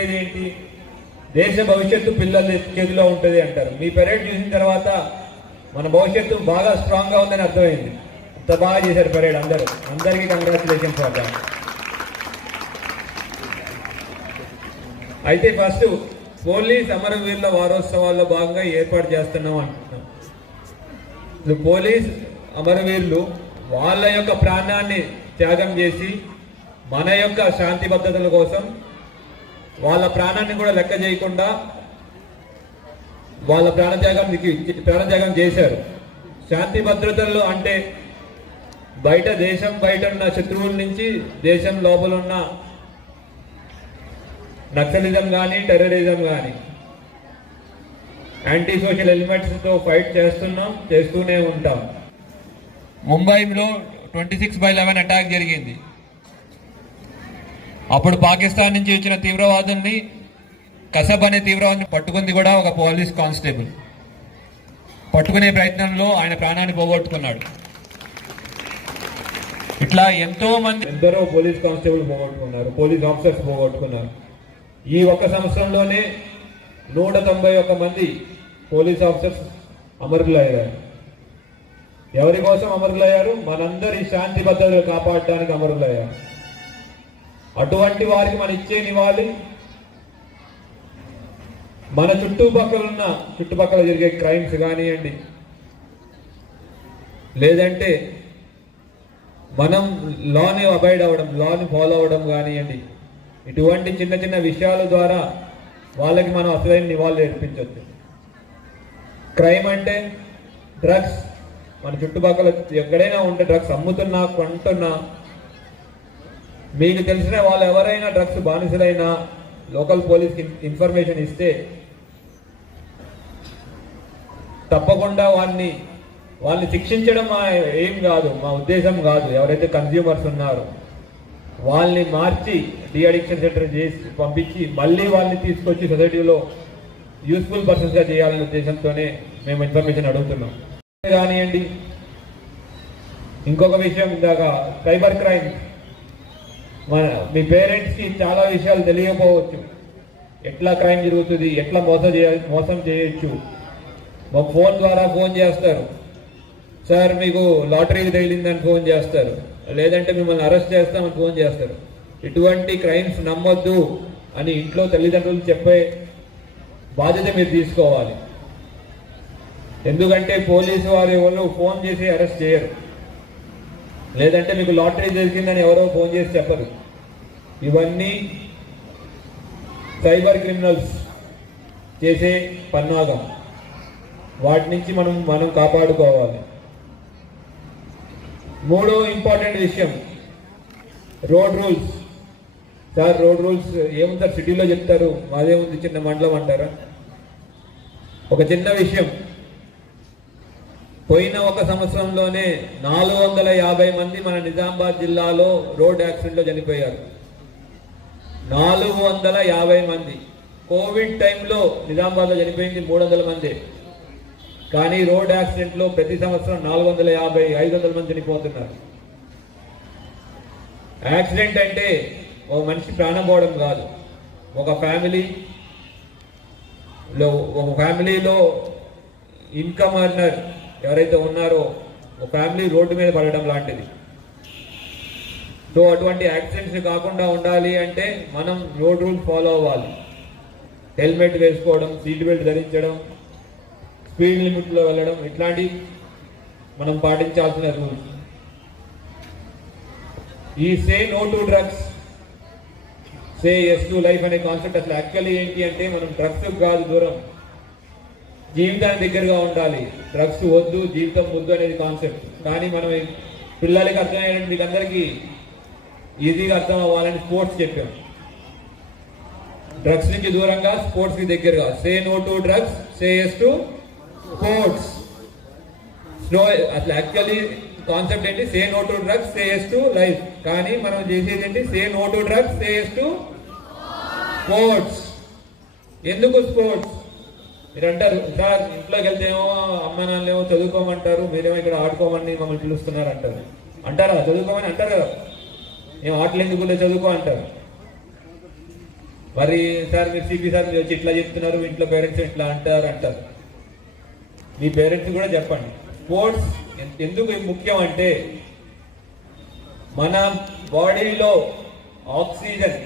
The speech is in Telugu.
చెప్పేది ఏంటి? దేశ భవిష్యత్తు పిల్లల చేతిలో ఉంటుంది అంటారు. మీ పెరేడ్ చూసిన తర్వాత మన భవిష్యత్తు బాగా స్ట్రాంగ్గా ఉందని అర్థమైంది. అంత బాగా చేశారు పెరేడ్ అందరూ. అందరికీ కంగ్రాచులేషన్స్ వాళ్ళ అయితే ఫస్ట్ పోలీస్ అమరవీరుల వారోత్సవాల్లో భాగంగా ఏర్పాటు చేస్తున్నాం అంటున్నాం. పోలీస్ అమరవీరులు వాళ్ళ యొక్క ప్రాణాన్ని త్యాగం చేసి మన యొక్క శాంతి భద్రతల కోసం వాళ్ళ ప్రాణాన్ని కూడా లెక్క చేయకుండా వాళ్ళ ప్రాణత్యాగం ప్రాణత్యాగం చేశారు. శాంతి భద్రతల్లో అంటే బయట దేశం బయట ఉన్న శత్రువుల నుంచి దేశం లోపల ఉన్న నక్సలిజం కానీ టెర్రరిజం కానీ యాంటీ సోషల్ ఎలిమెంట్స్తో ఫైట్ చేస్తున్నాం చేస్తూనే ఉంటాం. ముంబైలో twenty six by eleven attack జరిగింది. అప్పుడు పాకిస్తాన్ నుంచి వచ్చిన తీవ్రవాదుల్ని కసబ్ అనే తీవ్రవాదిని పట్టుకుంది కూడా ఒక పోలీస్ కానిస్టేబుల్. పట్టుకునే ప్రయత్నంలో ఆయన ప్రాణాన్ని పోగొట్టుకున్నాడు. ఇట్లా ఎంతో మంది ఎందరో పోలీస్ కానిస్టేబుల్ పోగొట్టుకున్నారు పోలీస్ ఆఫీసర్స్ పోగొట్టుకున్నారు. ఈ ఒక్క సంవత్సరంలోనే నూట తొంభై ఒక్క మంది పోలీస్ ఆఫీసర్స్ అమరులయ్యారు. ఎవరి కోసం అమరులయ్యారు? మనందరి శాంతి భద్రతలు కాపాడడానికి అమరులయ్యారు. అటువంటి వారికి మనం ఇచ్చే నివాళి. మన చుట్టుపక్కల ఉన్న చుట్టుపక్కల జరిగే క్రైమ్స్ కానివ్వండి. లేదంటే మనం లాని అబైడ్ అవ్వడం లాని ఫాలో అవ్వడం కానివ్వండి. ఇటువంటి చిన్న చిన్న విషయాల ద్వారా వాళ్ళకి మనం అసలైన నివాళులు నేర్పించవచ్చు క్రైమ్ అంటే డ్రగ్స్ మన చుట్టుపక్కల ఎక్కడైనా ఉంటే డ్రగ్స్ అమ్ముతున్నా కొంటున్నా మీకు తెలిసిన వాళ్ళు ఎవరైనా డ్రగ్స్ బానిసలైనా లోకల్ పోలీస్కి ఇన్ఫర్మేషన్ ఇస్తే తప్పకుండా వారిని వాళ్ళని శిక్షించడం మా ఏం కాదు మా ఉద్దేశం కాదు. ఎవరైతే కన్జ్యూమర్స్ ఉన్నారో వాళ్ళని మార్చి డి అడిక్షన్ సెంటర్ చేసి పంపించి మళ్ళీ వాళ్ళని తీసుకొచ్చి సొసైటీలో యూస్ఫుల్ పర్సన్స్గా చేయాలనే ఉద్దేశంతోనే మేము ఇన్ఫర్మేషన్ అడుగుతున్నాం. కానివ్వండి. ఇంకొక విషయం ఇందాక సైబర్ క్రైమ్ మన మీ పేరెంట్స్కి చాలా విషయాలు తెలియకపోవచ్చు. ఎట్లా క్రైమ్ జరుగుతుంది ఎట్లా మోసం చేయ మోసం చేయొచ్చు. మా ఫోన్ ద్వారా ఫోన్ చేస్తారు. సార్ మీకు లాటరీకి తగిలిందని ఫోన్ చేస్తారు. లేదంటే మిమ్మల్ని అరెస్ట్ చేస్తామని ఫోన్ చేస్తారు. ఇటువంటి క్రైమ్స్ నమ్మొద్దు అని ఇంట్లో తల్లిదండ్రులు చెప్పే బాధ్యత మీరు తీసుకోవాలి. ఎందుకంటే పోలీసు వారు ఎవరు ఫోన్ చేసి అరెస్ట్ చేయరు. లేదంటే మీకు లాటరీ జరిగిందని ఎవరో ఫోన్ చేసి చెప్పరు. ఇవన్నీ సైబర్ క్రిమినల్స్ చేసే పన్నాగం. వాటి నుంచి మనం మనం కాపాడుకోవాలి. మూడో ఇంపార్టెంట్ విషయం road rules. Sir road rules ఏముంది? సిటీలో చెప్తారు మాదేముంది? చిన్న మండలం అంటారా? ఒక చిన్న విషయం. పోయిన ఒక సంవత్సరంలోనే నాలుగు వందల యాభై మంది మన నిజామాబాద్ జిల్లాలో రోడ్ యాక్సిడెంట్లో చనిపోయారు. నాలుగు వందల యాభై మంది. కోవిడ్ టైంలో నిజామాబాద్లో చనిపోయింది మూడు వందల మంది. కానీ రోడ్ యాక్సిడెంట్లో ప్రతి సంవత్సరం నాలుగు వందల యాభై ఐదు వందల మంది చనిపోతున్నారు. యాక్సిడెంట్ అంటే ఒక మనిషి ప్రాణం పోవడం కాదు. ఒక ఫ్యామిలీ లో ఒక ఫ్యామిలీలో ఇన్కమ్ అర్నర్ ఎవరైతే ఉన్నారో ఒక ఫ్యామిలీ రోడ్డు మీద పడడం లాంటిది. సో అటువంటి యాక్సిడెంట్స్ కాకుండా ఉండాలి అంటే మనం రోడ్ రూల్ ఫాలో అవ్వాలి. హెల్మెట్ వేసుకోవడం సీట్ బెల్ట్ ధరించడం స్పీడ్ లిమిట్లో వెళ్ళడం ఇట్లాంటి మనం పాటించాల్సిన రూల్స్. ఈ say no to drugs say yes to life అనే కాన్సెప్ట్ అసలు యాక్చువల్లీ ఏంటి అంటే మనం డ్రగ్స్ కాదు దూరం. జీవితానికి దగ్గరగా ఉండాలి. డ్రగ్స్ వద్దు జీవితం వద్దు అనేది కాన్సెప్ట్. కానీ మనం పిల్లలకి అర్థమయ్యేటువంటి మీకు అందరికీ ఈజీగా అర్థం అవ్వాలని స్పోర్ట్స్ చెప్పాం. డ్రగ్స్ నుంచి దూరంగా స్పోర్ట్స్కి దగ్గరగా. Say no to drugs say yes to sports. Snow అసలు యాక్చువల్లీ కాన్సెప్ట్ ఏంటి? Say no to drugs say yes to life. కానీ మనం చేసేది ఏంటి? Say no to drugs say yes to sports. ఎందుకు స్పోర్ట్స్? మీరు అంటారు సార్ ఇంట్లోకి వెళ్తేమో అమ్మానాన్నేమో చదువుకోమంటారు మీరేమో ఇక్కడ ఆడుకోమని మమ్మల్ని పిలుస్తున్నారు అంటారు. అంటారా? చదువుకోమని అంటారు కదా. మేము ఆటలు ఎందుకు చదువుకో అంటారు. మరి సార్ మీరు సిపి సార్ మీరు వచ్చి ఇట్లా చెప్తున్నారు మీ ఇంట్లో పేరెంట్స్ ఇట్లా అంటారు అంటారు. మీ పేరెంట్స్ కూడా చెప్పండి. స్పోర్ట్స్ ఎందుకు ముఖ్యం అంటే మన బాడీలో ఆక్సిజన్